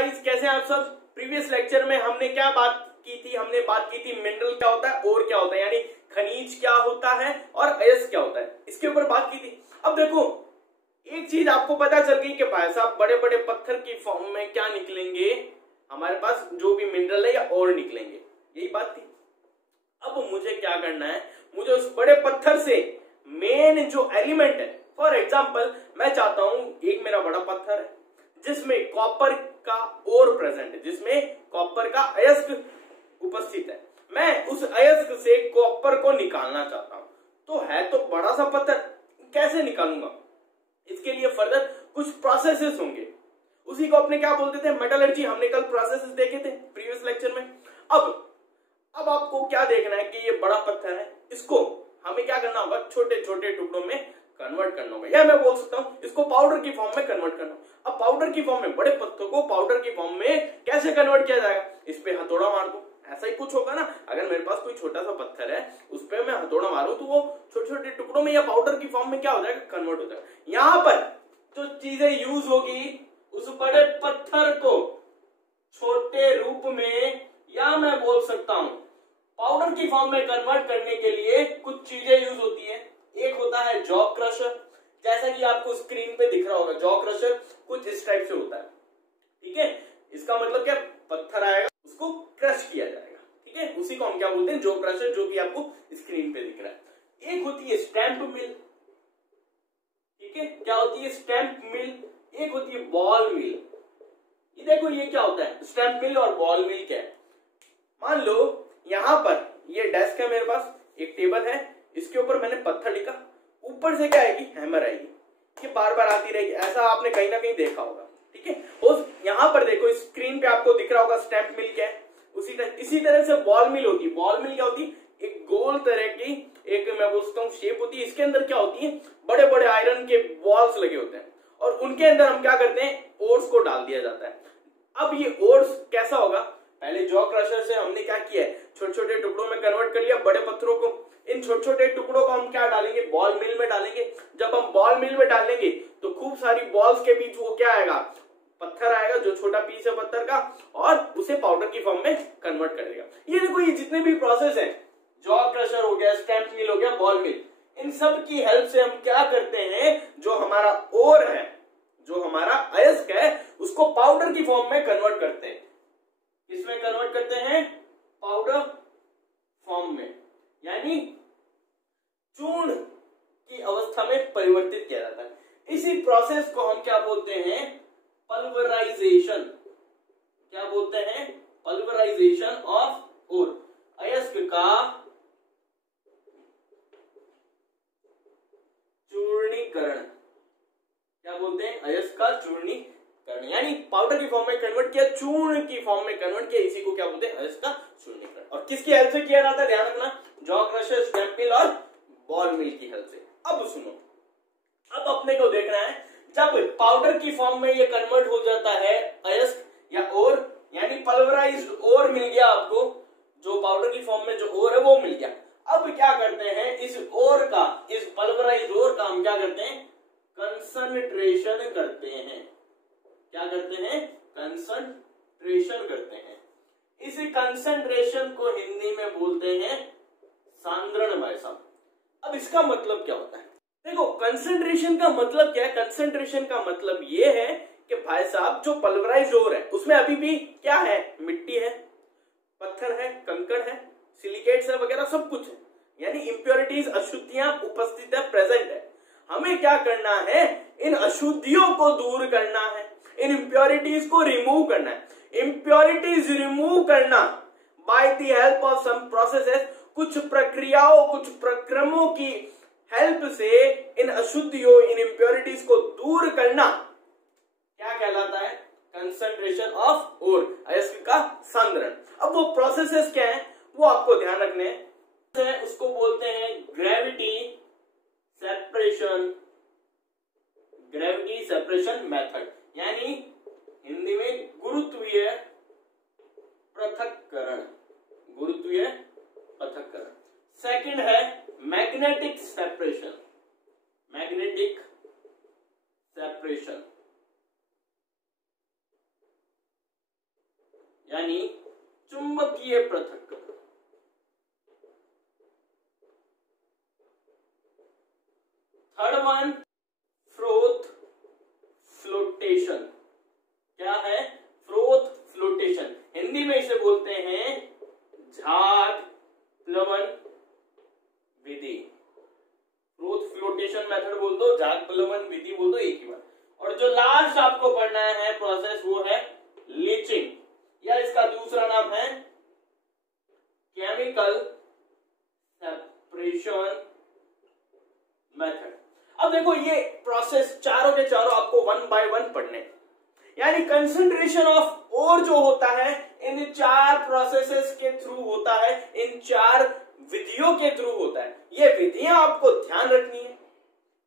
Guys, कैसे हैं आप सब। प्रीवियस लेक्चर में हमने क्या बात की थी, हमने बात की थी मिनरल क्या होता है और क्या होता है, यानी खनिज क्या होता है और अयस्क क्या होता है, इसके ऊपर बात की थी। अब देखो एक चीज आपको पता चल गई कि भाई साहब बड़े बड़े पत्थर की फॉर्म में क्या निकलेंगे, हमारे पास जो भी मिनरल है या और निकलेंगे, यही बात थी। अब मुझे क्या करना है, मुझे उस बड़े पत्थर से मेन जो एलिमेंट है, फॉर एग्जाम्पल मैं चाहता हूं एक मेरा बड़ा पत्थर है जिसमें कॉपर का ओर प्रेजेंट है, जिसमें कॉपर का अयस्क उपस्थित है। मैं उस अयस्क से कॉपर को निकालना चाहता हूं, तो है तो बड़ा सा पत्थर, कैसे निकालूंगा, इसके लिए फर्दर कुछ प्रोसेसेस होंगे। उसी को अपने क्या बोलते थे, मेटलर्जी। हमने कल प्रोसेसेस देखे थे प्रीवियस लेक्चर में। अब आपको क्या देखना है कि ये बड़ा पत्थर है, इसको हमें क्या करना होगा, छोटे छोटे टुकड़ों में कन्वर्ट करना होगा, या मैं बोल सकता हूं इसको पाउडर की फॉर्म में कन्वर्ट करना। अब पाउडर की फॉर्म में, बड़े पत्थर को पाउडर की फॉर्म में कैसे कन्वर्ट किया जाएगा, इस पे हथौड़ा मार दो, ऐसा ही कुछ होगा ना। अगर मेरे पास कोई छोटा सा पत्थर है, उस पे मैं हथौड़ा मारूं तो वो छोटे छोटे टुकड़ों में या पाउडर की फॉर्म में क्या हो जाएगा, कन्वर्ट हो जाएगा। यहां पर जो चीजें यूज होगी, उस बड़े पत्थर को छोटे रूप में, या मैं बोल सकता हूं पाउडर की फॉर्म में कन्वर्ट करने के लिए कुछ चीजें यूज होती है। एक होता है जॉ क्रशर, जैसा कि आपको स्क्रीन पे दिख रहा होगा। जॉ क्रशर कुछ इस टाइप से होता है, ठीक है। इसका मतलब क्या, पत्थर आएगा उसको क्रश किया जाएगा, ठीक है। उसी को हम क्या बोलते हैं, जॉ क्रशर, जो कि आपको स्क्रीन पे दिख रहा है। एक होती है स्टैंप मिल, ठीक है। क्या होती है, स्टैंप मिल। एक होती है बॉल मिल। ये देखो ये क्या होता है, स्टैंप मिल और बॉल मिल क्या है। मान लो यहां पर ये डेस्क है मेरे पास, एक टेबल है, इसके ऊपर मैंने पत्थर लिखा, ऊपर से क्या आएगी, हैमर आएगी, ये बार बार आती रहेगी। ऐसा आपने कहीं ना कहीं देखा होगा, ठीक है। और यहां पर देखो स्क्रीन पे आपको दिख रहा होगा स्टैंप मिल क्या है। इसी तरह से बॉल मिल होती है। बॉल मिल क्या होती है, एक गोल तरह की, एक मैं बोल सकता हूँ शेप होती है। इसके अंदर क्या होती है, बड़े बड़े आयरन के बॉल्स लगे होते हैं, और उनके अंदर हम क्या करते हैं, ओर्स को डाल दिया जाता है। अब ये ओर्स कैसा होगा, पहले जॉ क्रशर से हमने क्या किया है, छोटे छोटे टुकड़ों में कन्वर्ट कर लिया बड़े पत्थरों को। इन छोटे छोटे टुकड़ों को हम क्या डालेंगे, बॉल मिल में डालेंगे। जब हम बॉल मिल में डालेंगे तो खूब सारी बॉल्स के बीच वो क्या आएगा, पत्थर आएगा, जो छोटा पीस है पत्थर का, और उसे पाउडर की फॉर्म में कन्वर्ट कर देगा। ये देखो ये जितने भी प्रोसेस है, जॉ क्रशर हो गया, स्टैंप मिल हो गया, बॉल मिल, इन सब की हेल्प से हम क्या करते हैं, जो हमारा ओर है, जो हमारा अयस्क है, उसको पाउडर की फॉर्म में कन्वर्ट करते हैं। किसमें कन्वर्ट करते हैं, पाउडर फॉर्म में, यानी चूर्ण की अवस्था में परिवर्तित किया जाता है। इसी प्रोसेस को हम क्या बोलते हैं, पल्वराइजेशन। क्या बोलते हैं, पल्वराइजेशन ऑफ ओर, अयस्क का चूर्णीकरण। क्या बोलते हैं, अयस्क का चूर्णीकरण, यानी पाउडर की फॉर्म में कन्वर्ट किया, चूर्ण की फॉर्म में कन्वर्ट किया, इसी को क्या बोलते हैं, अयस्क का चूर्णीकरण। और किसकी हेल्प से किया जाता है, ध्यान रखना, जॉ क्रशर, स्टैंप मिल और बॉल मिल की हेल्प से। अब सुनो, अब अपने को देखना है, जब पाउडर की फॉर्म में ये कन्वर्ट हो जाता है अयस्क या ओर, यानी पल्वराइज्ड ओर मिल गया आपको, जो पाउडर की फॉर्म में जो ओर है वो मिल गया। अब क्या करते हैं, इस ओर का, इस पल्वराइज्ड ओर का हम क्या करते हैं, कंसंट्रेशन करते हैं। क्या करते हैं, कंसंट्रेशन करते हैं। इस कंसंट्रेशन को हिंदी में बोलते हैं सांद्रण भाई साहब। अब इसका मतलब क्या होता है, देखो कंसंट्रेशन का मतलब क्या है, कंसंट्रेशन का मतलब ये है कि भाई साहब जो पल्वराइज्ड ओर है उसमें अभी भी क्या है, मिट्टी है, पत्थर है, कंकड़ है, सिलिकेट्स है, वगैरह सब कुछ है, यानी इंप्योरिटीज, अशुद्धियां उपस्थित है, प्रेजेंट है। हमें क्या करना है, इन अशुद्धियों को दूर करना है, इन इंप्योरिटीज को रिमूव करना है। इंप्योरिटीज रिमूव करना by the help of some processes, कुछ प्रक्रियाओं, कुछ प्रक्रमों की हेल्प से इन अशुद्धियों, इन इंप्योरिटीज को दूर करना क्या कहलाता है, कंसंट्रेशन ऑफ ओर, अयस्क का सांद्रण। अब वो प्रोसेसेस क्या है, वो आपको ध्यान रखने हैं। उसको बोलते हैं gravity separation, gravity separation method, यानी हिंदी में गुरुत्वीय पृथक्करण, गुरुत्वीय पृथक्करण। सेकंड है मैग्नेटिक सेपरेशन, मैग्नेटिक सेपरेशन। यानी चुंबकीय पृथक्करण। Third one froth flotation. क्या है? Froth flotation. हिंदी में इसे बोलते हैं झाग प्लवन विधि। फ्रोथ फ्लोटेशन मेथड बोल दो, झाग प्लवन विधि बोल दो, एक ही बात। और जो लास्ट आपको पढ़ना है प्रोसेस वो है लीचिंग, या इसका दूसरा नाम है केमिकल सेपरेशन मेथड। अब देखो ये प्रोसेस चारों के चारों आपको वन बाय वन पढ़ने, यानी कंसंट्रेशन ऑफ ओर जो होता है इन चार प्रोसेसेस के थ्रू होता है, इन चार विधियों के थ्रू होता है। ये विधियां आपको ध्यान रखनी है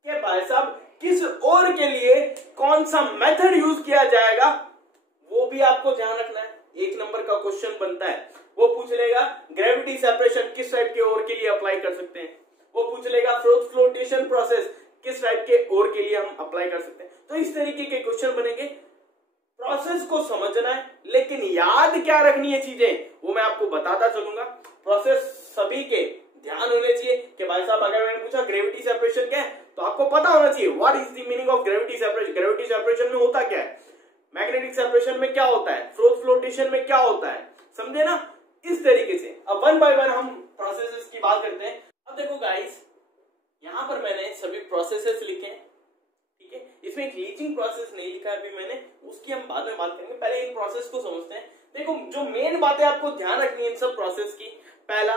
कि भाई साहब किस ओर के लिए कौन सा मेथड यूज किया जाएगा, वो भी आपको ध्यान रखना है। एक नंबर का क्वेश्चन बनता है, वो पूछ लेगा ग्रेविटी सेपरेशन किस टाइप के ओर के लिए अप्लाई कर सकते हैं, वो पूछ लेगा फ्रोथ फ्लोटेशन प्रोसेस किस टाइप के ओर के लिए हम अप्लाई कर सकते हैं। तो इस तरीके के क्वेश्चन बनेंगे। प्रोसेस को समझना है, लेकिन याद क्या रखनी है चीजें वो मैं आपको बताता चलूंगा। प्रोसेस सभी के ध्यान होने चाहिए कि भाई साहब अगर मैंने पूछा ग्रेविटी सेपरेशन क्या है तो आपको पता होना चाहिए what is the meaning of gravity separation. Gravity separation में होता क्या है, मैग्नेटिक सेपरेशन में क्या होता है, फ्रोथ फ्लोटेशन में क्या होता है, समझे ना? इस तरीके से अब वन बाय वन हम प्रोसेसेस की बात करते हैं। अब देखो गाइस, यहां पर मैंने सभी प्रोसेसेस लिखे हैं, ठीक है। इसमें एक लीचिंग प्रोसेस नहीं लिखा है अभी मैंने, उसकी हम बाद में बात करेंगे। पहले इन प्रोसेस को समझते हैं। देखो जो मेन बातें आपको ध्यान रखनी है इन सब प्रोसेस की, पहला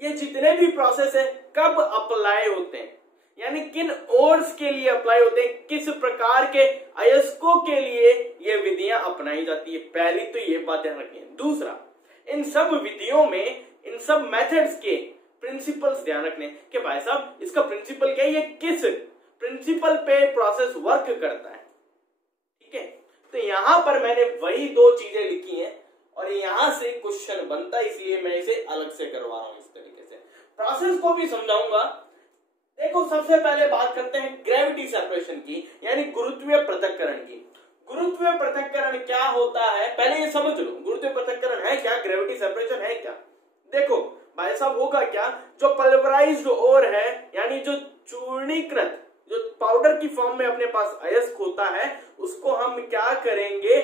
ये जितने भी प्रोसेस है कब अप्लाई होते हैं, यानी किन ओर्स के लिए अप्लाई होते हैं, किस प्रकार के अयस्कों के लिए ये विधियां अपनाई जाती है। पहली तो ये बात ध्यान रखनी है। दूसरा, इन सब विधियों में, इन सब मेथड्स के प्रिंसिपल्स ध्यान रखने कि भाई साहब इसका प्रिंसिपल क्या है, ये किस प्रिंसिपल पे प्रोसेस वर्क करता है, ठीक है। तो यहां पर मैंने वही दो चीजें लिखी हैं और यहां से क्वेश्चन बनता है, इसलिए मैं इसे अलग से करवा रहा हूं। इस तरीके से प्रोसेस को भी समझाऊंगा। देखो सबसे पहले बात करते हैं ग्रेविटी सेपरेशन की, यानी गुरुत्वीय पृथक्करण की। गुरुत्वीय पृथक्करण क्या होता है पहले ये समझ लो। गुरुत्वीय पृथक्करण है क्या, ग्रेविटी सेपरेशन है क्या? देखो भाई साहब होगा क्या, जो पल्वराइज्ड ओर है, यानी जो चूर्णीकृत, जो पाउडर की फॉर्म में अपने पास अयस्क होता है, उसको हम क्या करेंगे,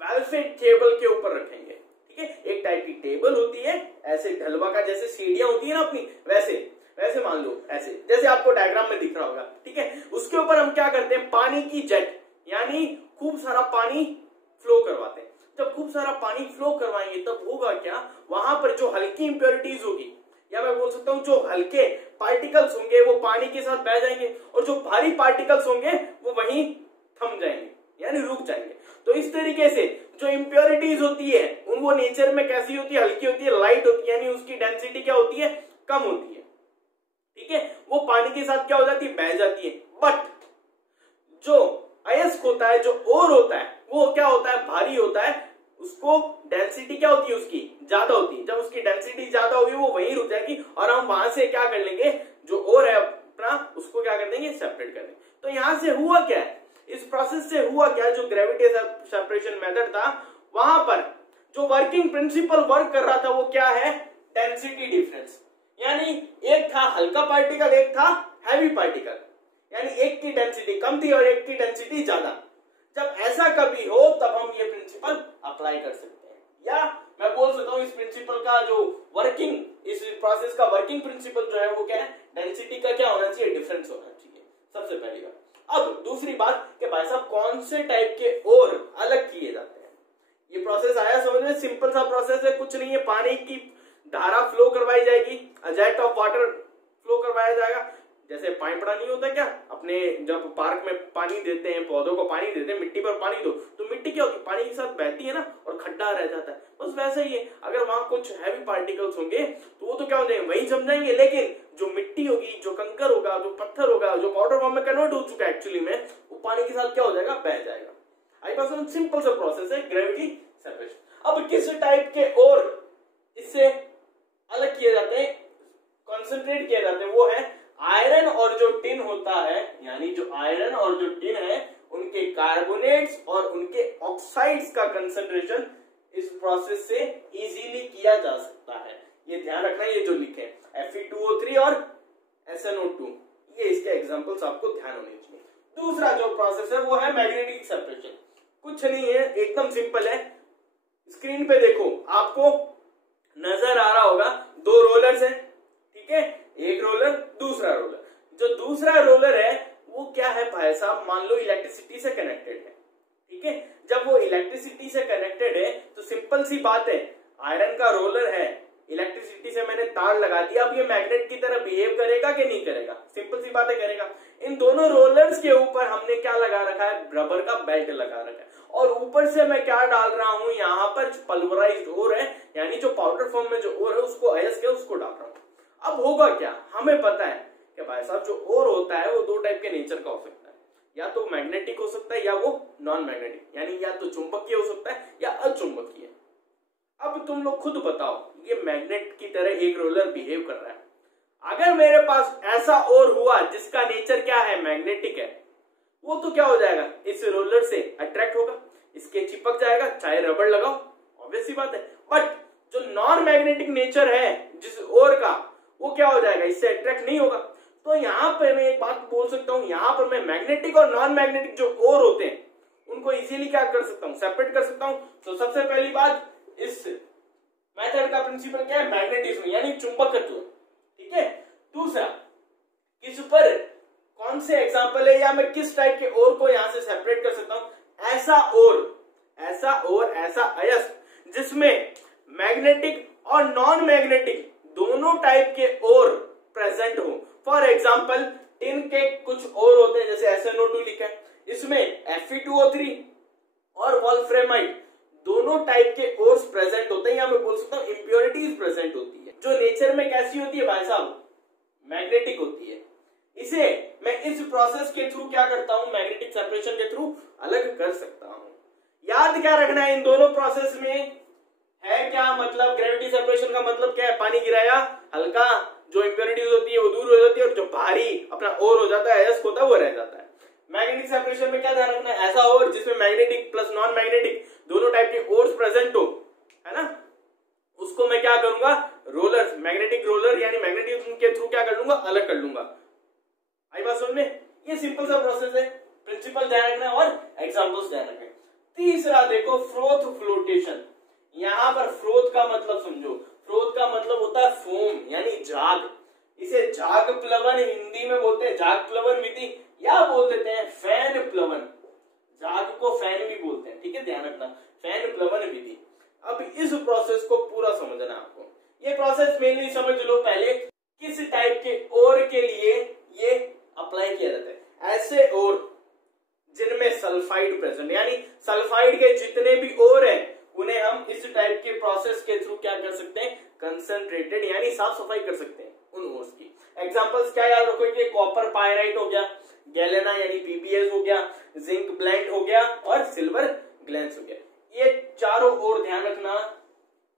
वेलफेट टेबल के ऊपर रखेंगे, ठीक है। एक टाइप की टेबल होती है, ऐसे ढलवा का, जैसे सीढ़ियां होती है ना अपनी, वैसे मान लो, ऐसे जैसे आपको डायग्राम में दिख रहा होगा, ठीक है। उसके ऊपर हम क्या करते हैं, पानी की जेट, यानी खूब सारा पानी फ्लो करवाते हैं। जब खूब सारा पानी फ्लो करवाएंगे तब होगा क्या, वहां पर जो हल्की इंप्योरिटीज होगी, या मैं बोल सकता हूं जो हल्के पार्टिकल्स होंगे वो पानी के साथ बह जाएंगे, और जो भारी पार्टिकल्स होंगे वो वहीं थम जाएंगे, यानी रुक जाएंगे। तो इस तरीके से जो इंप्योरिटीज होती है वो नेचर में कैसी होती है, हल्की होती है, लाइट होती है, यानी उसकी डेंसिटी क्या होती है, कम होती है, ठीक है। वो पानी के साथ क्या हो जाती है, बह जाती है। बट जो अयस्क होता है, जो ओर होता है, वो क्या होता है, भारी होता है, उसको डेंसिटी क्या होती है, उसकी ज्यादा होती है। जब उसकी डेंसिटी ज्यादा होगी वो वहीं रुक जाएगी और हम वहां से क्या कर लेंगे, जो ओर है अपना, उसको क्या कर देंगे, सेपरेट कर देंगे। तो यहां से हुआ क्या है, इस प्रोसेस से हुआ क्या, जो ग्रेविटी सेपरेशन मेथड था, वहां पर जो वर्किंग प्रिंसिपल वर्क कर रहा था वो क्या है, डेंसिटी डिफरेंस। यानी एक था हल्का पार्टिकल, एक था हैवी पार्टिकल, यानी एक की डेंसिटी कम थी और एक की डेंसिटी ज्यादा। जब ऐसा कभी हो तब हम ये प्रिंसिपल अप्लाई कर सकते हैं, या मैं बोल सकता हूं इस प्रिंसिपल का जो वर्किंग, इस प्रोसेस का वर्किंग प्रिंसिपल जो है वो क्या है, डेंसिटी का क्या होना चाहिए, डिफरेंस होना चाहिए, सबसे पहली बात। अब दूसरी बात कि भाई साहब कौन से टाइप के और अलग किए जाते हैं। ये प्रोसेस आया समझ में, सिंपल सा प्रोसेस है, कुछ नहीं है। पानी की धारा फ्लो करवाई जाएगी, जेट ऑफ वाटर फ्लो करवाया जाएगा। जैसे पाइपड़ा नहीं होता क्या, अपने जब पार्क में पानी देते हैं, पौधों को पानी देते हैं, मिट्टी पर पानी दो तो मिट्टी क्या होती है, पानी के साथ बहती है ना, और खड्डा रह जाता है। बस वैसे ही है, अगर वहां कुछ हैवी पार्टिकल्स होंगे तो वो तो क्या हो जाएंगे, वहीं जम जाएंगे, लेकिन जो मिट्टी होगी, जो कंकर होगा, जो पत्थर होगा, जो पाउडर फॉर्म में कन्वर्ट हो चुका है एक्चुअली में, वो पानी के साथ क्या हो जाएगा, बह जाएगा। आई पास सिंपल सा प्रोसेस है ग्रेविटी सेपरेशन। अब किस टाइप के और इससे अलग किए जाते हैं, कंसंट्रेट किए जाते हैं, वो है आयरन और जो टिन होता है, यानी जो आयरन और जो टिन है उनके कार्बोनेट्स और उनके ऑक्साइड्स का कंसंट्रेशन इस प्रोसेस से इजीली किया जा सकता है। ये ध्यान रखना, ये जो लिखे Fe2O3 और SnO2, ये इसके एग्जांपल्स आपको ध्यान होने चाहिए। दूसरा जो प्रोसेस है वो है मैग्नेटिक सेपरेशन। कुछ नहीं है, एकदम सिंपल है। स्क्रीन पे देखो, आपको नजर आ रहा होगा दो रोलर्स हैं, ठीक है, एक रोलर दूसरा रोलर। जो दूसरा रोलर है वो क्या है भाई साहब, मान लो इलेक्ट्रिसिटी से कनेक्टेड है, ठीक है। जब वो इलेक्ट्रिसिटी से कनेक्टेड है तो सिंपल सी बात है, आयरन का रोलर है, इलेक्ट्रिसिटी से मैंने तार लगा दिया, अब ये मैग्नेट की तरह बिहेव करेगा कि नहीं करेगा? सिंपल सी बात है, करेगा। इन दोनों रोलर्स के ऊपर हमने क्या लगा रखा है, रबर का बेल्ट लगा रखा है, और ऊपर से मैं क्या डाल रहा हूं, यहाँ पर पल्वराइज्ड ओर है, यानी जो पाउडर फॉर्म में जो ओर है उसको अयस्क है उसको डाल रहा हूं। अब होगा क्या, हमें पता है कि भाई साहब जो ओर होता है वो दो टाइप के नेचर का हो सकता है, या तो मैग्नेटिक हो सकता है या वो नॉन मैग्नेटिक, यानी या तो चुंबकीय हो सकता है या अचुंबकीय। अब तुम लोग खुद बताओ, ये मैग्नेट की तरह एक रोलर बिहेव कर रहा है, अगर मेरे पास ऐसा ओर हुआ जिसका नेचर क्या है, मैग्नेटिक है, वो तो क्या हो जाएगा, इस रोलर से अट्रैक्ट होगा, इसके चिपक जाएगा, चाहे रबड़ लगाओ, ऑब्वियस सी बात है। बट जो नॉन मैग्नेटिक नेचर है जिस ओर का, वो क्या हो जाएगा, इससे अट्रैक्ट नहीं होगा। तो यहां पर मैं एक बात बोल सकता हूं, यहां पर मैं मैग्नेटिक और नॉन मैग्नेटिक जो ओर होते हैं उनको इजीली क्या कर सकता हूं, सेपरेट कर सकता हूं। तो सबसे पहली बात, इस मेथड का प्रिंसिपल क्या है, मैग्नेटिज्म यानी चुंबकत्व, ठीक है। दूसरा, किस पर कौन से एग्जांपल है या मैं किस टाइप के ओर को यहां से सेपरेट कर सकता हूं, ऐसा ओर ऐसा अयस्क जिसमें मैग्नेटिक और नॉन मैग्नेटिक दोनों टाइप के ओर प्रेजेंट हो। फॉर एग्जांपल टिन के कुछ ओर होते हैं, जैसे SnO2 लिखा है, इसमें Fe2O3 और वोल्फ्रेमाइट दोनों टाइप के ओर्स प्रेजेंट होते हैं, या मैं बोल सकता हूं इंप्योरिटीज प्रेजेंट होती है, जो नेचर में कैसी होती है भाई साहब, मैग्नेटिक होती है। इसे मैं इस प्रोसेस के थ्रू क्या करता हूं, मैग्नेटिक सेपरेशन के थ्रू अलग कर सकता हूं। याद क्या रखना है, इन दोनों प्रोसेस में है क्या मतलब, ग्रेविटी सेपरेशन का मतलब क्या है, पानी गिराया, हल्का जो इंप्योरिटीज होती है वो दूर हो जाती है, और जो भारी अपना ओर हो जाता है, अयस्क होता है, वो रह जाता है। मैग्नेटिक सेपरेशन में क्या ध्यान रखना है, ऐसा ओर जिसमें मैग्नेटिक प्लस नॉन मैग्नेटिक दोनों टाइप के ओर्स प्रेजेंट हो, है ना, उसको मैं क्या करूंगा, रोलर, मैग्नेटिक रोलर यानी मैग्नेटिज्म के थ्रू क्या कर लूंगा, अलग कर लूंगा। आई बात समझ में? ये सिंपल सा प्रोसेस है, प्रिंसिपल ध्यान रखना और एग्जांपल्स ध्यान रखना। तीसरा देखो, फ्रोथ फ्लोटेशन। यहां पर फ्रोथ का मतलब समझो, फ्रोथ का मतलब होता है फोम यानी झाग। इसे झाग प्लवन हिंदी में बोलते हैं, झाग प्लवन विधि, या बोल देते हैं फैन प्लवन, झाग को फैन भी बोलते हैं, ठीक है, ध्यान रखना, फैन प्लवन विधि। अब इस प्रोसेस को पूरा समझना आपको, ये प्रोसेस मेनली समझ लो पहले, किस टाइप के ओर के लिए ये अप्लाई किया जाता है। ऐसे ओर जिनमें सल्फाइड प्रेजेंट, यानी सल्फाइड के जितने भी ओर हैं उन्हें हम इस टाइप के प्रोसेस के थ्रू क्या कर सकते हैं, कंसंट्रेटेड यानी साफ सफाई कर सकते हैं उन ओर्स की। एग्जांपल्स क्या याद रखो कि कॉपर पायराइट हो गया, गैलेना यानी PbS हो गया, जिंक ब्लेंड हो गया और सिल्वर ग्लैंस हो गया। ये चारों ओर ध्यान रखना,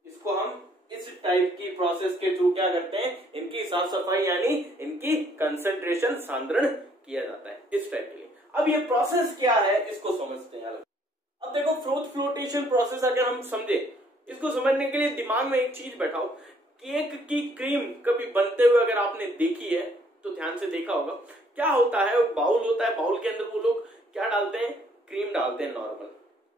इसको हम इस टाइप की प्रोसेस के थ्रू क्या करते हैं, इनकी साफ सफाई यानी इनकी कंसंट्रेशन सांद्रण किया जाता है इस टाइप के लिए। अब ये प्रोसेस क्या है इसको समझते हैं। अब देखो, फ्रोथ फ्लोटेशन प्रोसेस अगर हम समझे, इसको समझने के लिए दिमाग में एक चीज बैठाओ, केक की क्रीम कभी बनते हुए अगर आपने देखी है तो ध्यान से देखा होगा, क्या होता है, बाउल होता है, बाउल के अंदर वो लोग क्या डालते हैं, क्रीम डालते हैं नॉर्मल,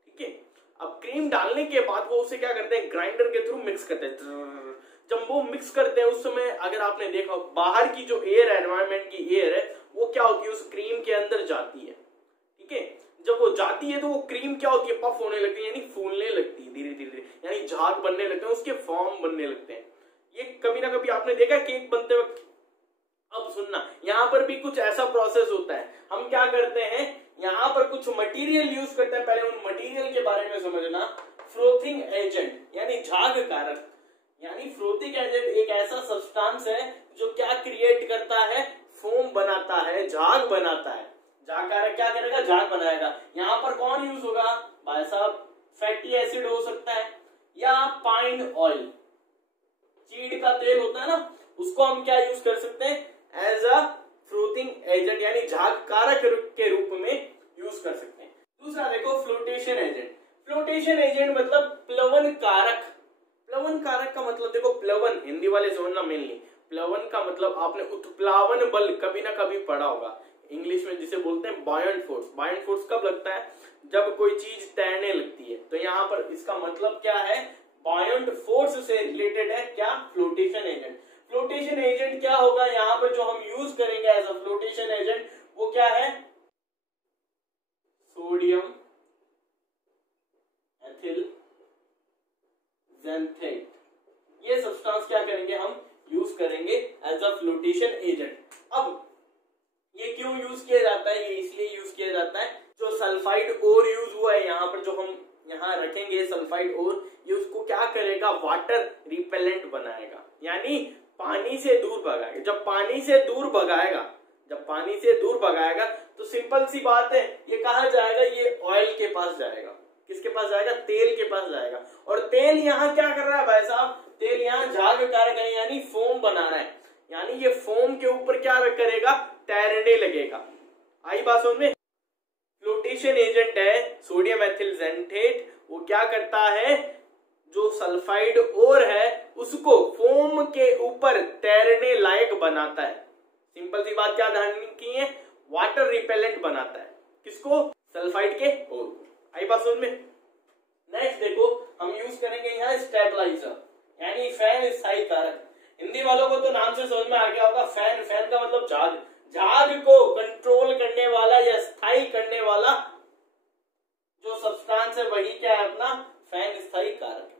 ठीक है। अब क्रीम डालने के बाद वो उसे क्या करते हैं, ग्राइंडर के थ्रू मिक्स करते हैं। जब वो मिक्स करते हैं उस समय अगर आपने देखा, बाहर की जो एयर है, एनवायरमेंट की एयर है, वो क्या होती है, उस क्रीम के अंदर जाती है, ठीक है। जब वो जाती है तो वो क्रीम क्या होती है, पफ होने लगती है यानी फूलने लगती है धीरे धीरे, यानी झाग बनने लगते हैं, उसके फॉर्म बनने लगते हैं। ये कभी ना कभी आपने देखा केक बनते वक्त। अब सुनना, यहाँ पर भी कुछ ऐसा प्रोसेस होता है, हम क्या करते हैं, यहाँ पर कुछ मटेरियल यूज करते हैं, पहले उन मटेरियल के बारे में समझना। फ्रोथिंग एजेंट यानी झाग कारक, यानी फ्रोथिंग एजेंट एक ऐसा सब्सटेंस है जो क्या क्रिएट करता है, फोम बनाता है, झाग बनाता है। झाग कारक क्या करेगा, झाग बनाएगा। यहाँ पर कौन यूज होगा भाई साहब, फैटी एसिड हो सकता है या पाइन ऑयल, चीड़ का तेल होता है ना, उसको हम क्या यूज कर सकते हैं, एज अ फ्रोथिंग एजेंट यानी झाग कारक के रूप में यूज कर सकते हैं। दूसरा देखो, फ्लोटेशन एजेंट। फ्लोटेशन एजेंट मतलब प्लवन कारक। प्लवन कारक का मतलब देखो, प्लवन हिंदी वाले समझना मेनली, प्लवन का मतलब आपने उत्प्लावन बल कभी ना कभी पढ़ा होगा इंग्लिश में, जिसे बोलते हैं बायंट फोर्स। बायंट फोर्स कब लगता है? जब कोई चीज तैरने लगती है। तो यहाँ पर इसका मतलब क्या है? बायंट फोर्स से रिलेटेड है क्या? Flotation agent. फ्लोटेशन एजेंट क्या होगा? यहाँ पर जो हम यूज करेंगे एज अ फ्लोटेशन एजेंट वो क्या है? Sodium ethyl xanthate. ये सब्सटेंस क्या करेंगे हम? यूज करेंगे एज अ फ्लोटेशन एजेंट। अब ये क्यों यूज किया जाता है? ये इसलिए यूज किया जाता है, जो सल्फाइड ओर यूज हुआ है यहाँ पर, जो हम यहाँ रखेंगे सल्फाइड ओर, ये उसको क्या करेगा? वाटर रिपेलेंट बनाएगा, यानी पानी से दूर भगाएगा। जब पानी से दूर भगाएगा तो सिंपल सी बात है, ये कहाँ जाएगा? ये ऑयल के पास जाएगा। किसके पास जाएगा? तेल के पास जाएगा। और तेल यहाँ क्या कर रहा है भाई साहब? तेल यहाँ झाग कारक है, यानी फोम बना रहा है, यानी ये फोम के ऊपर क्या करेगा? तैरने लगेगा। आई बात समझ में? फ्लोटेशन एजेंट है सोडियम एथिल ज़ैंथेट, वो क्या करता है? जो सल्फाइड ओर है उसको फोम के ऊपर तैरने लायक बनाता है। सिंपल सी बात क्या ध्यान की है? वाटर रिपेलेंट बनाता है। किसको? सल्फाइड के ओर को। आई बात समझ में? नेक्स्ट देखो, हम यूज करेंगे यहाँ स्टेबलाइजर, यानी फैन स्थायी कारक। हिंदी वालों को तो नाम से समझ में आ गया होगा, फैन। फैन का मतलब झाग। झाग को कंट्रोल करने वाला या स्थायी करने वाला जो सब्सटेंस है वही क्या है? अपना फैन स्थायी कारक।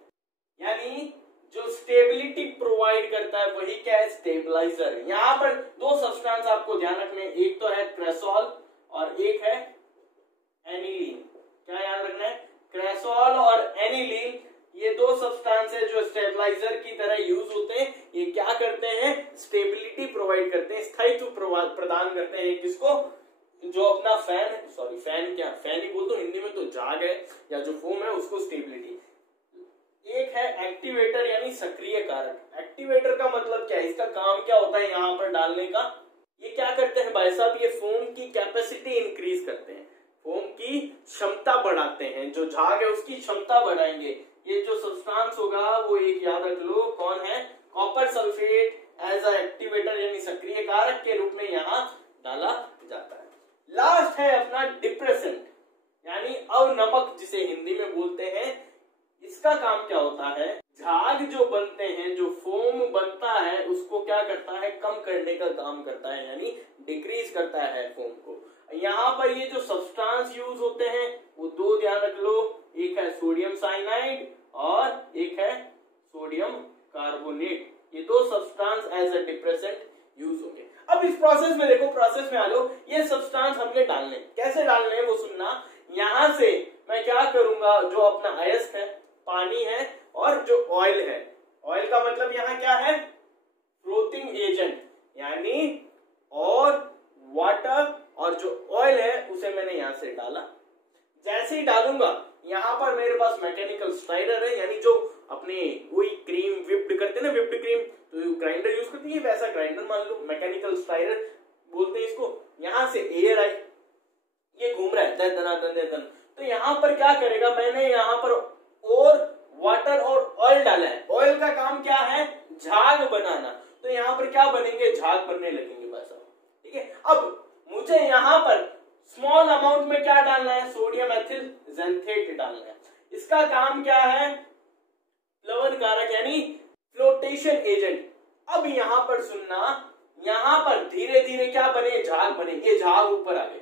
यानी जो स्टेबिलिटी प्रोवाइड करता है वही क्या है? स्टेबलाइजर है। यहाँ पर दो सब्सटेंस आपको ध्यान रखने, एक तो है क्रेसॉल और एक है एनिलीन। क्या याद रखना है? क्रेसॉल और एनिलीन, ये दो सब्सटेंस है जो स्टेबलाइजर की तरह यूज होते हैं। ये क्या करते हैं? स्टेबिलिटी प्रोवाइड करते हैं, स्थायित्व प्रदान करते हैं। किसको? जो अपना फैन क्या, फैन ही बोलते हिंदी में, तो झाग है या जो फोम है उसको स्टेबिलिटी। एक है एक्टिवेटर यानी सक्रिय कारक। एक्टिवेटर का मतलब क्या है? इसका काम क्या होता है यहाँ पर डालने का? ये क्या करते हैं भाई साहब? ये फोम की कैपेसिटी इंक्रीज करते हैं, फोम की क्षमता बढ़ाते हैं। जो झाग है उसकी क्षमता बढ़ाएंगे। ये जो सब्सटेंस होगा वो एक याद रख लो, कौन है? Copper sulphate as a activator यानी सक्रिय कारक के रूप में यहाँ डाला जाता है। लास्ट है अपना डिप्रेसेंट यानी अवनमक, जिसे हिंदी में बोलते हैं। इसका काम क्या होता है? झाग जो बनते हैं, जो फोम बनता है उसको क्या करता है? कम करने का काम करता है, यानी डिक्रीज करता है फोम को। यहाँ पर ये जो सब्सटेंस यूज होते हैं वो दो ध्यान रख लो, एक है सोडियम साइनाइड और एक है सोडियम कार्बोनेट। ये दो substance as a depressant use होंगे। अब इस प्रोसेस में देखो, प्रोसेस में आ लो, ये सब्सटेंस हमने डालने, कैसे डालने हैं वो सुनना। यहां से मैं क्या करूंगा? जो अपना अयस्क है, पानी है और जो ऑयल है, ऑयल का मतलब यहाँ क्या है? फ्लोटिंग एजेंट, यानी और वाटर और जो ऑयल है उसे मैंने यहां से डाला। जैसे ही डालूंगा यहां पर मेरे पास मैकेनिकल स्टाइरर है, यानी जो अपने वही क्रीम विप्ड करते हैं ना, विप्ड क्रीम तो ग्राइंडर यूज करती है, वैसा ग्राइंडर मान लो, मैकेनिकल स्टाइरर बोलते हैं इसको। यहां से एयर आई, ये घूम रहा है दन। तो यहां पर क्या करेगा? मैंने यहां पर और वाटर और ऑयल डाला है। ऑयल का काम क्या है? झाग बनाना। तो यहां पर क्या बनेंगे? झाग बनने लगेंगे बस। ठीक है, अब मुझे यहां पर स्मॉल अमाउंट में क्या डालना है? सोडियम एथिल ज़ैंथेट डालना है। इसका काम क्या है? प्लवन कारक यानी फ्लोटेशन एजेंट। अब यहां पर सुनना, यहां पर धीरे धीरे क्या बने? झाग बने। ये झाग ऊपर आ गए,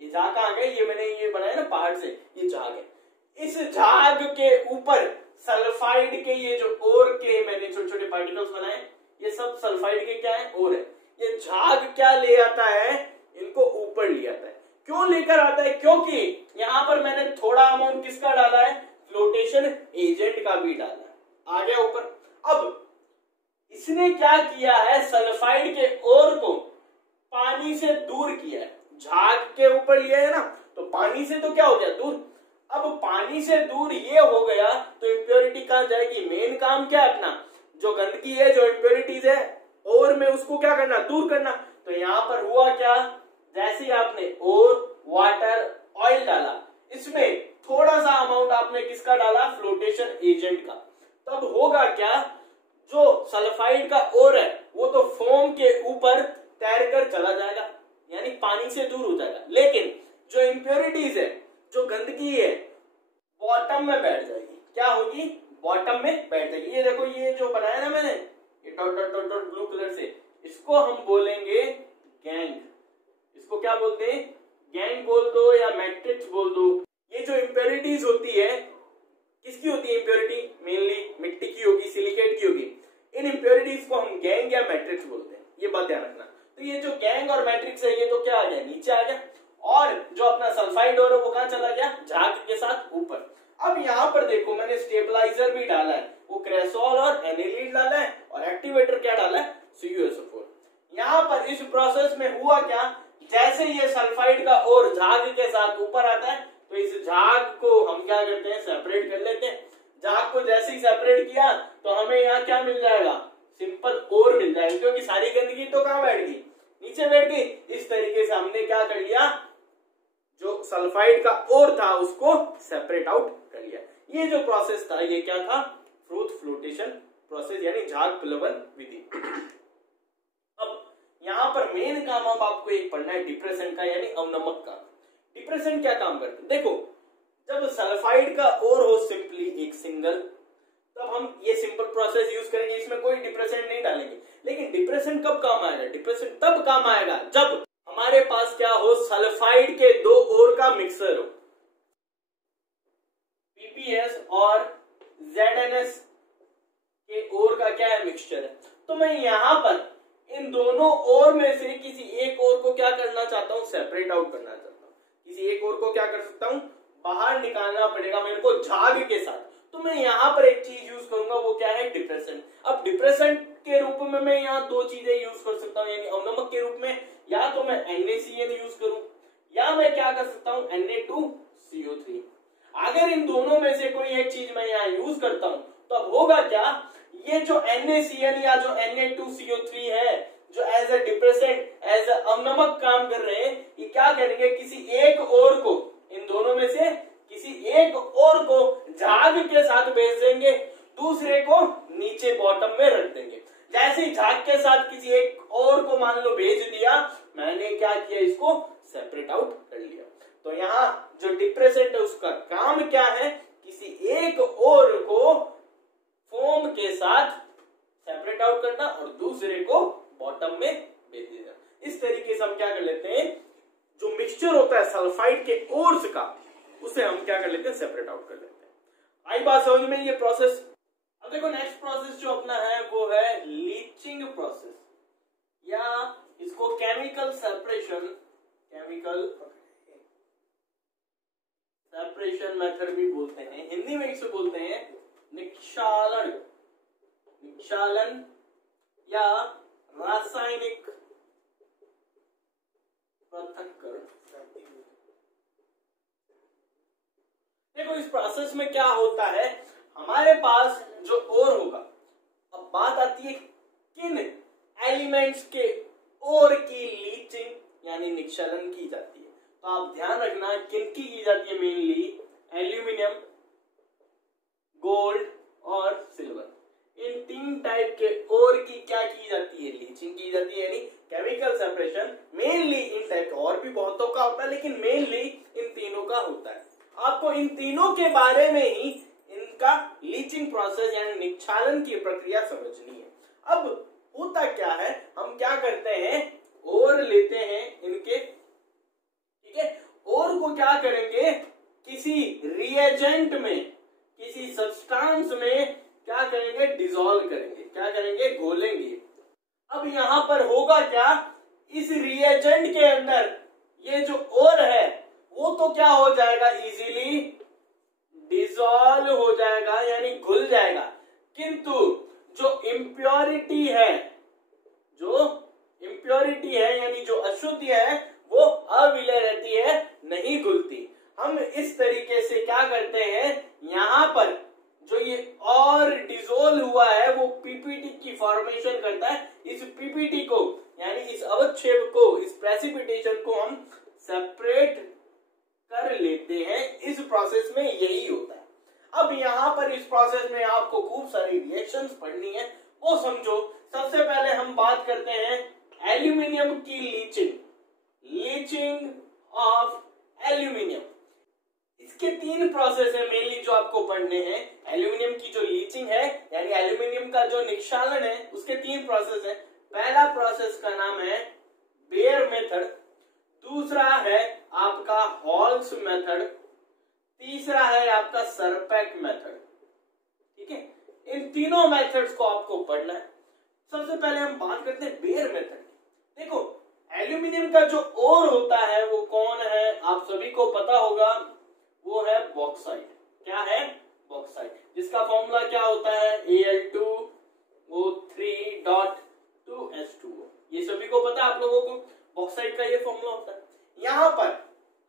ये झाग कहां गए? ये मैंने ये बनाया ना पहाड़ से, ये झाग है। इस झाग के ऊपर सल्फाइड के ये जो ओर के मैंने छोटे छोटे पार्टिकल्स बनाए, ये सब सल्फाइड के क्या है? ओर है। ये झाग क्या ले आता है? इनको ऊपर ले आता है। क्यों लेकर आता है? क्योंकि यहां पर मैंने थोड़ा अमाउंट किसका डाला है? फ्लोटेशन एजेंट का भी डाला है, आ गया ऊपर। अब इसने क्या किया है? सल्फाइड के ओर को पानी से दूर किया है। झाग के ऊपर लिया है ना, तो पानी से तो क्या हो गया? दूर। अब पानी से दूर ये हो गया तो इम्प्योरिटी कहां जाएगी? मेन काम क्या है अपना? जो गंदगी है, जो इम्प्योरिटीज है और में उसको क्या करना? दूर करना। तो यहां पर हुआ क्या? जैसे आपने और वाटर ऑयल डाला, इसमें थोड़ा सा अमाउंट आपने किसका डाला, फ्लोटेशन एजेंट का, तब होगा क्या, जो सल्फाइड का ओर है वो तो फोम के ऊपर तैरकर चला जाएगा, यानी पानी से दूर हो जाएगा, लेकिन जो इम्प्योरिटीज है, जो गंदगी है, बॉटम में बैठ जाएगी। क्या होगी, बॉटम में बैठ जाएगी। ये देखो, ये जो बनाया ना मैंने, ये dot dot dot dot blue colour से, इसको हम बोलेंगे गैंग। इसको क्या बोलते हैं, गैंग बोल दो या मैट्रिक्स बोल दो। ये जो इम्प्योरिटीज होती है, किसकी होती है इम्प्योरिटी, मेनली मिट्टी की होगी, सिलिकेट की होगी। इन इम्प्योरिटीज को हम गैंग या मैट्रिक्स बोलते हैं, ये बात ध्यान रखना। तो ये जो गैंग और मैट्रिक्स है, ये तो क्या आ गया, नीचे आ गया, और जो अपना सल्फाइड ओर है वो कहां चला गया, झाग के साथ ऊपर। अब यहाँ पर देखो, मैंने स्टेबलाइजर भी डाला है, वो क्रेसोल और एनिलीन डाला है, और एक्टिवेटर क्या डाला है, CuSO4। यहाँ पर इस प्रोसेस में हुआ क्या, जैसे ये सल्फाइड का ओर झाग के साथ ऊपर आता है, तो इस झाग को हम क्या करते हैं, सेपरेट कर लेते हैं। झाग को जैसे ही सेपरेट किया तो हमें यहाँ क्या मिल जाएगा, सिंपल ओर मिल जाएगा, क्योंकि सारी गंदगी तो कहाँ बैठ गई, नीचे बैठ गई। इस तरीके से हमने क्या कर लिया, जो सल्फाइड का ओर था उसको सेपरेट आउट कर लिया। ये जो प्रोसेस था, ये क्या था, फ्रूट फ्लोटेशन प्रोसेस, यानी झाग प्लवन विधि। अब यहाँ पर मेन काम अब आपको एक पढ़ना है डिप्रेशन का, यानी अवनमक का। डिप्रेशन क्या काम करते हैं, देखो, जब सल्फाइड का ओर हो सिंपली एक सिंगल, तब हम ये सिंपल प्रोसेस यूज करेंगे, इसमें कोई डिप्रेशन नहीं डालेंगे। लेकिन डिप्रेशन कब काम आएगा, डिप्रेशन तब काम आएगा जब हमारे पास क्या हो, सल्फाइड के दो ओर का मिक्सर हो, PPS और ZNS के ओर का क्या है, मिक्सचर है। तो मैं यहां पर इन दोनों ओर में से किसी एक ओर को क्या करना चाहता हूं, सेपरेट आउट करना चाहता हूं। किसी एक ओर को क्या कर सकता हूं, बाहर निकालना पड़ेगा मेरे को झाग के साथ। तो मैं यहां पर एक चीज यूज करूंगा, वो क्या है, डिप्रेशन। अब डिप्रेशन के रूप में मैं यहाँ दो चीजें यूज कर सकता हूँ, यानी अवनमक के रूप में या तो मैं NaCN यूज करूं, या मैं क्या कर सकता हूं, Na2CO3। अगर इन दोनों में से कोई एक चीज मैं यहाँ यूज करता हूं, तो अब होगा क्या, ये जो NaCN या जो Na2CO3 है, जो as a depressant, as a अवनमक काम कर रहे हैं, ये क्या करेंगे, किसी एक ओर को, इन दोनों में से किसी एक ओर को झाग के साथ भेज देंगे, दूसरे को नीचे बॉटम में रख देंगे। जैसे ही झाग के साथ किसी एक और को मान लो भेज दिया, मैंने क्या किया, इसको सेपरेट आउट कर लिया। तो यहाँ जो डिप्रेसेंट है उसका काम क्या है, किसी एक और को फोम के साथ सेपरेट आउट करना और दूसरे को बॉटम में भेज देना। इस तरीके से हम क्या कर लेते हैं, जो मिक्सचर होता है सल्फाइड के ओर्स का, उसे हम क्या कर लेते हैं, सेपरेट आउट कर लेते हैं। आई बात समझ में, ये प्रोसेस। अब देखो, नेक्स्ट प्रोसेस जो अपना है वो है लीचिंग प्रोसेस, या इसको chemical separation, chemical separation method भी बोलते हैं। हिंदी में इसे बोलते हैं निक्षालन, निक्षालन या रासायनिक पृथक्करण। देखो, इस प्रोसेस में क्या होता है, हमारे पास जो ओर होगा, अब बात आती है किन एलिमेंट्स के ओर की लीचिंग यानी निक्षालन की जाती है। तो आप ध्यान रखना, किनकी की जाती है, मेनली एल्यूमिनियम, गोल्ड और सिल्वर। इन तीन टाइप के ओर की क्या की जाती है, लीचिंग की जाती है, यानी केमिकल सेपरेशन। मेनली इन टाइप का और भी बहुतों का होता है, लेकिन मेनली इन तीनों का होता है। आपको इन तीनों के बारे में ही इनका लीचिंग प्रोसेस यानी निक्षालन की प्रक्रिया समझनी है। अब होता क्या है, हम क्या करते हैं, ओर लेते हैं इनके, ठीक है, ओर को क्या करेंगे, किसी रिएजेंट में, किसी सब्सटेंस में क्या करेंगे, डिसॉल्व करेंगे। क्या करेंगे, घोलेंगे। अब यहां पर होगा क्या, इस रिएजेंट के अंदर ये जो ओर है वो तो क्या हो जाएगा, इजीली डिसॉल्व हो जाएगा, यानी घुल जाएगा। किंतु जो इम्प्योरिटी है, जो इम्प्योरिटी है यानी जो अशुद्धि है, वो अविलय रहती है, नहीं घुलती। हम इस तरीके से क्या करते हैं, यहां पर जो ये और डिसॉल्व हुआ है वो पीपीटी की फॉर्मेशन करता है। इस पीपीटी को यानी इस अवक्षेप को, इस प्रेसिपिटेशन को हम सेपरेट कर लेते हैं। इस प्रोसेस में इस प्रोसेस में आपको खूब सारी रिएक्शंस पढ़नी है, वो समझो। सबसे पहले हम बात करते हैं एल्यूमिनियम की लीचिंग ऑफ एल्यूमिनियम। इसके 3 प्रोसेस है मेनली जो आपको पढ़ने हैं। एल्यूमिनियम की जो लीचिंग है यानी एल्यूमिनियम का जो निक्षालन है उसके 3 प्रोसेस है। पहला प्रोसेस का नाम है बेयर मेथड, दूसरा है आपका हॉल्स मेथड, तीसरा है आपका सरपेट मेथड। ठीक है, इन तीनों मेथड्स को आपको पढ़ना है। सबसे पहले हम बात करते हैं बेयर मेथड। देखो एल्यूमिनियम का जो ओर होता है वो कौन है, आप सभी को पता होगा, वो है बॉक्साइट। क्या है? बॉक्साइट, जिसका फॉर्मूला क्या होता है Al2O3.2H2O। ये सभी को पता है आप लोगों को, बॉक्साइट का ये फॉर्मूला होता है। यहां पर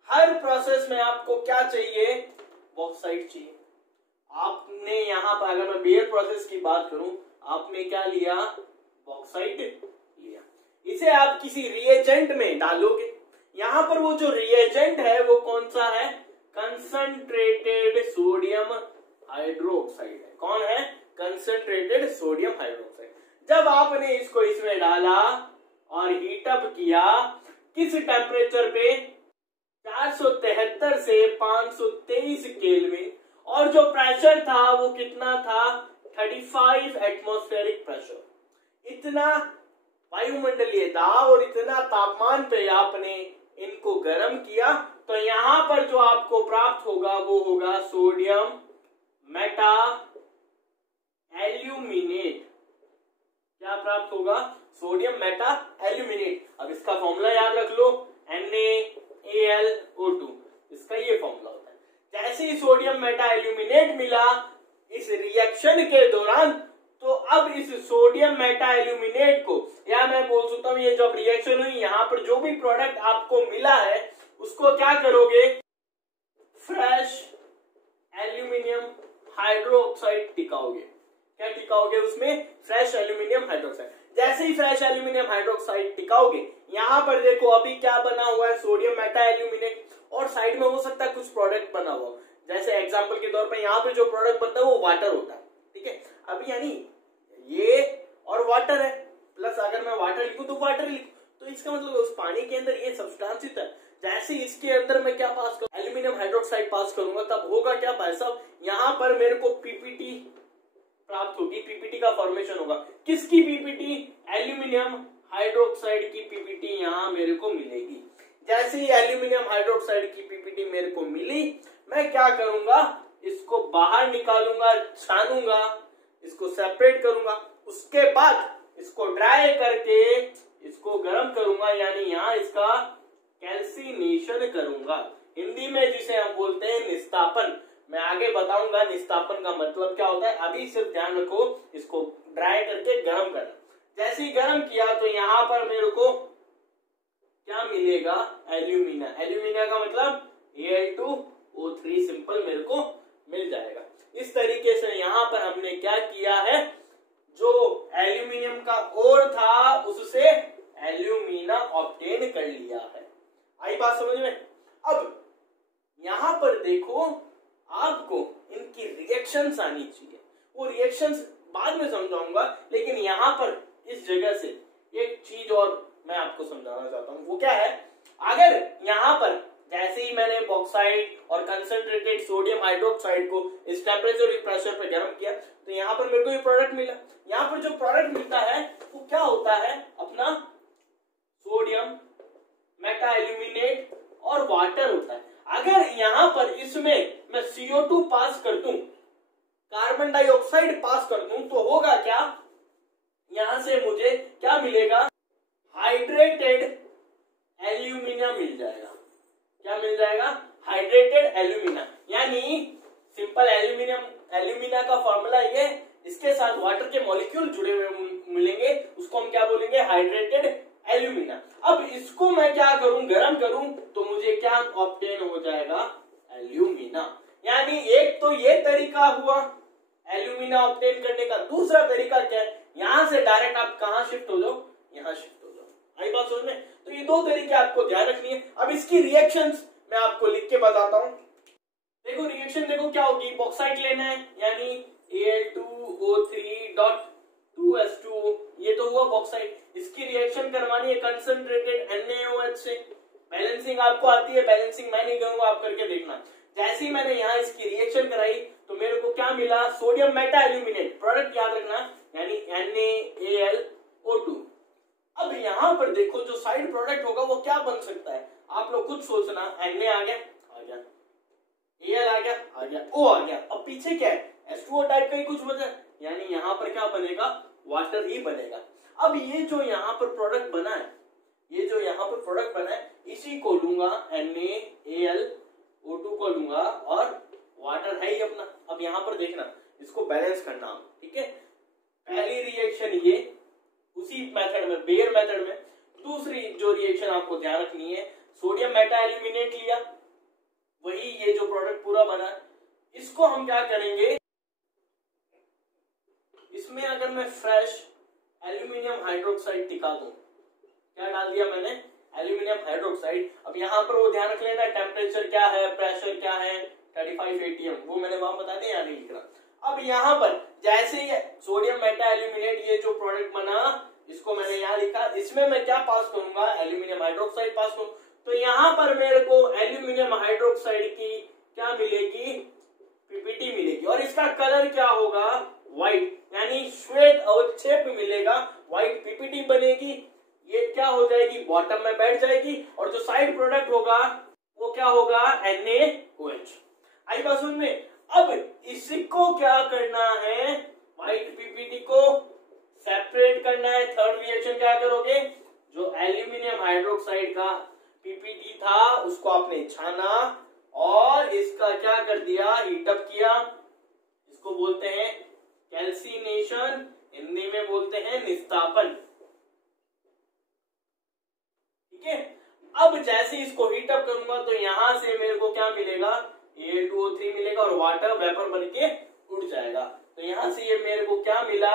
हर प्रोसेस में आपको क्या चाहिए? बॉक्साइट चाहिए। आपने यहां पर, अगर मैं बेयर प्रोसेस की बात करूं, आपने क्या लिया? बॉक्साइट लिया। इसे आप किसी रिएजेंट में डालोगे। यहां पर वो जो रिएजेंट है वो कौन सा है? कंसंट्रेटेड सोडियम हाइड्रोक्साइड है। कौन है? Concentrated sodium hydroxide. जब आपने इसको इसमें डाला और हीटअप किया, किस टेम्परेचर पे? 473 से 523 केल्विन, और जो प्रेशर था वो कितना था? 35 एटमॉस्फेरिक प्रेशर। इतना वायुमंडलीय दाब और इतना तापमान पे आपने इनको गर्म किया, तो यहां पर जो आपको प्राप्त होगा वो होगा सोडियम मेटा एल्यूमिनेट। क्या प्राप्त होगा? Sodium meta aluminate. अब इसका फॉर्मूला याद रख लो, NaAlO2, इसका ये फॉर्मूला होता है। जैसे ही सोडियम मेटा एल्यूमिनेट मिला इस रिएक्शन के दौरान, तो अब इस सोडियम मेटा एल्यूमिनेट को, या मैं बोल सकता हूं ये जब रिएक्शन हुई, यहां पर जो भी प्रोडक्ट आपको मिला है उसको क्या करोगे? फ्रेश एल्यूमिनियम हाइड्रोक्साइड टिकाओगे। क्या टिकाओगे उसमें? Fresh aluminium hydroxide. जैसे ही फ्रेश एल्यूमिनियम हाइड्रोक्साइड टिकाओगे, यहां पर देखो अभी क्या बना हुआ है? सोडियम मेटा एल्यूमिनेट, और साइड में हो सकता है कुछ प्रोडक्ट बना हुआ। जैसे एग्जांपल के तौर पर यहाँ पे जो प्रोडक्ट बनता है वो वाटर होता है। ठीक है, अभी यानी ये और वाटर है, प्लस अगर मैं वाटर लिखूं तो वाटर लिखूं, तो इसका मतलब उस पानी के अंदर ये सब्सटेंस है। जैसे इसके अंदर मैं क्या पास करूं? एल्यूमिनियम हाइड्रोक्साइड पास करूंगा, तब होगा क्या भाई साहब? यहाँ पर मेरे को पीपीटी प्राप्त होगी, पीपीटी का फॉर्मेशन होगा। किसकी पीपीटी? एल्यूमिनियम हाइड्रोक्साइड की पीपीटी यहाँ मेरे को मिलेगी। जैसे ही एल्यूमिनियम हाइड्रोक्साइड की पीपीटी मेरे को मिली, मैं क्या करूंगा? इसको बाहर निकालूंगा, छानूंगा, इसको सेपरेट करूंगा, उसके बाद इसको ड्राई करके इसको गर्म करूंगा, यानी यहां इसका कैल्सिनेशन करूंगा। हिंदी में जिसे हम बोलते हैं निस्तापन। मैं आगे बताऊंगा निस्तापन का मतलब क्या होता है, अभी सिर्फ ध्यान रखो, इसको ड्राई करके गर्म करना। जैसे ही गर्म किया तो यहां पर मेरे को क्या मिलेगा? एल्यूमिना। एल्यूमिना का मतलब Al2O3 सिंपल मेरे को मिल जाएगा। इस तरीके से यहां पर हमने क्या किया है? जो एल्यूमिनियम का ओर था उससे एल्यूमिना ऑब्टेन कर लिया है। आई बात समझ में? अब यहां पर देखो, आपको इनकी रिएक्शंस आनी चाहिए। वो रिएक्शंस बाद में समझाऊंगा, लेकिन यहां पर इस जगह से एक चीज और मैं आपको समझाना चाहता हूं। वो क्या है? अगर यहां पर जैसे ही मैंने बॉक्साइड और कंसंट्रेटेड सोडियम हाइड्रोक्साइड को इस टेम्परेचर और प्रेशर पर गर्म किया, तो यहां पर मेरे को ये प्रोडक्ट मिला। यहां पर जो प्रोडक्ट मिलता है वो क्या होता है? अपना सोडियम मेटा एल्यूमिनेट और वाटर होता है। अगर यहां पर इसमें मैं CO2 पास कर दूं, कार्बन डाइऑक्साइड पास कर दूं, तो होगा क्या? यहां से मुझे क्या मिलेगा? हाइड्रेटेड एल्यूमिना मिल जाएगा। क्या मिल जाएगा? Hydrated alumina. यानी सिंपल एल्यूमिना का फॉर्मूला ये, इसके साथ वाटर के मॉलिक्यूल जुड़े हुए मिलेंगे, उसको हम क्या बोलेंगे? Hydrated alumina. अब इसको मैं क्या करूं? गर्म करूं, तो मुझे क्या ऑब्टेन हो जाएगा? एल्यूमिना। यानी एक तो ये तरीका हुआ एल्यूमिना ऑब्टेन करने का। दूसरा तरीका क्या है? यहां से डायरेक्ट आप कहां शिफ्ट हो जाओ? यहां शिफ्ट हो जाओ। आई बात समझ में? तो ये 2 तरीके आपको ध्यान रखनी है। अब इसकी रिएक्शंस मैं आपको लिख के बताता हूं। देखो रिएक्शन देखो क्या होगी, बॉक्साइट लेना है यानी Al2O3.2H2O, ये तो हुआ बॉक्साइट। इसकी रिएक्शन करवानी है कंसंट्रेटेड NaOH से। बैलेंसिंग आपको आती है, बैलेंसिंग मैं नहीं करूंगा, आप करके देखना। जैसे ही मैंने यहाँ इसकी रिएक्शन कराई तो मेरे को क्या मिला, सोडियम मेटा एल्यूमिनेट, प्रोडक्ट याद रखना यानी NaAlO2। अब यहाँ पर देखो जो साइड प्रोडक्ट होगा वो क्या बन सकता है, आप लोग खुद सोचना। Na आ गया, Al आ गया, O आ गया। अब पीछे क्या है, H2O टाइप का ही कुछ बचा, यानी यहाँ पर क्या बनेगा, वाटर ही बनेगा। अब ये जो यहाँ पर प्रोडक्ट बना है, ये जो यहाँ पर प्रोडक्ट बना है, इसी को लूंगा NaAlO2 को लूंगा और वाटर है ही अपना। अब यहाँ पर देखना, इसको बैलेंस करना, ठीक है। पहली रिएक्शन ये उसी मेथड में, बेयर मेथड में। दूसरी जो रिएक्शन आपको ध्यान रखनी है, सोडियम मेटा एल्यूमिनेट लिया, वही ये जो प्रोडक्ट पूरा बना, इसको हम क्या करेंगे, इसमें अगर मैं फ्रेश एल्यूमिनियम हाइड्रोक्साइड टिका दूं, क्या डाल दिया मैंने, एल्यूमिनियम हाइड्रोक्साइड। अब यहाँ पर वो ध्यान रख लेना, टेम्परेचर क्या है, प्रेशर क्या है, 35 atm, वो मैंने वहां बता दिया, यहाँ नहीं लिख रहा। अब यहाँ पर जैसे ही सोडियम मेटा एल्यूमिनेट ये जो प्रोडक्ट बना, इसको मैंने यहाँ लिखा, इसमें मैं क्या पास करूंगा, एल्यूमिनियम हाइड्रोक्साइड पास करूँ। तो यहाँ पर मेरे को एल्यूमिनियम हाइड्रोक्साइड की क्या मिलेगी, पीपीटी मिलेगी, और इसका कलर क्या होगा, व्हाइट, यानी श्वेत अवक्षेप मिलेगा, व्हाइट पीपीटी बनेगी। ये क्या हो जाएगी, बॉटम में बैठ जाएगी, और जो साइड प्रोडक्ट होगा वो क्या होगा, NaOH। आई बात समझ में। अब इसको क्या करना है, व्हाइट पीपीटी को सेपरेट करना है। थर्ड रिएक्शन क्या करोगे, जो एल्यूमिनियम हाइड्रोक्साइड का पीपीटी था उसको आपने छाना और इसका क्या कर दिया, हीटअप किया। इसको बोलते हैं कैल्सिनेशन, हिंदी में बोलते हैं निस्तापन, ठीक है। अब जैसे इसको हीटअप करूंगा तो यहां से मेरे को क्या मिलेगा, Al2O3 मिलेगा और वाटर वेपर बनके उड़ जाएगा। तो यहां से ये मेरे को क्या मिला,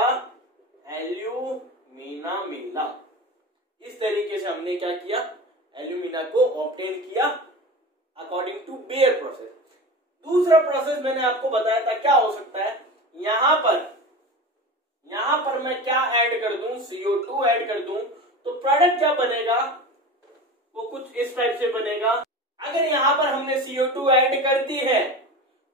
एल्यूमिना मिला। इस तरीके से हमने क्या किया, एल्यूमिना को ऑब्टेन किया अकॉर्डिंग टू बेयर प्रोसेस। दूसरा प्रोसेस मैंने आपको बताया था, क्या हो सकता है, यहां पर मैं क्या ऐड कर दूं, CO2 ऐड कर दूं, तो प्रोडक्ट क्या बनेगा, वो कुछ इस टाइप से बनेगा। अगर यहां पर हमने CO2 ऐड कर दी है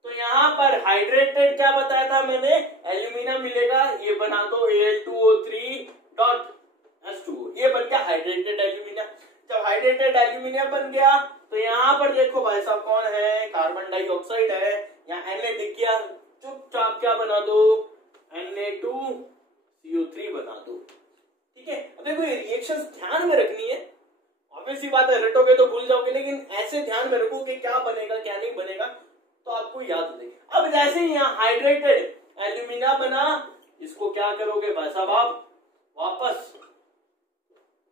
तो यहां पर हाइड्रेटेड क्या बताया था मैंने, एल्यूमिना मिलेगा, ये बना दो Al2O3.H2O, ये बन गया हाइड्रेटेड एल्यूमिना। जब हाइड्रेटेड एल्यूमिना बन गया तो यहाँ पर देखो भाई साहब कौन है, कार्बन डाइऑक्साइड है, यहाँ Na दिख गया, चुपचाप क्या बना दो, Na2CO3 बना दो, ठीक है। अब देखो ये रिएक्शंस ध्यान में रखनी है, ऑब्वियसली बात है, रटोगे तो भूल जाओगे, लेकिन ऐसे ध्यान में रखो कि क्या बनेगा क्या नहीं बनेगा, तो आपको याद हो जाएगा। अब जैसे ही यहाँ हाइड्रेटेड एल्यूमिना बना, इसको क्या करोगे भाई साहब, आप वापस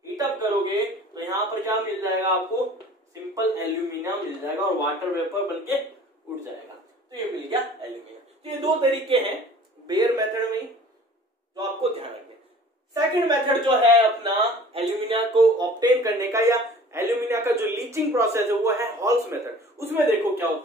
हीटअप करोगे तो यहाँ पर क्या मिल जाएगा आपको, सिंपल एल्यूमिना मिल जाएगा और वाटर वेपर बनके उड़ जाएगा। तो ये मिल गया एल्यूमिना। तो ये दो तरीके हैं बेयर मेथड में जो आपको ध्यान रखना है। सेकंड मेथड जो है अपना एल्यूमिना को ऑब्टेन करने का या एल्यूमिना का जो लीचिंग प्रोसेस है वो है हॉल्स मेथड। उसमें देखो क्या होता है,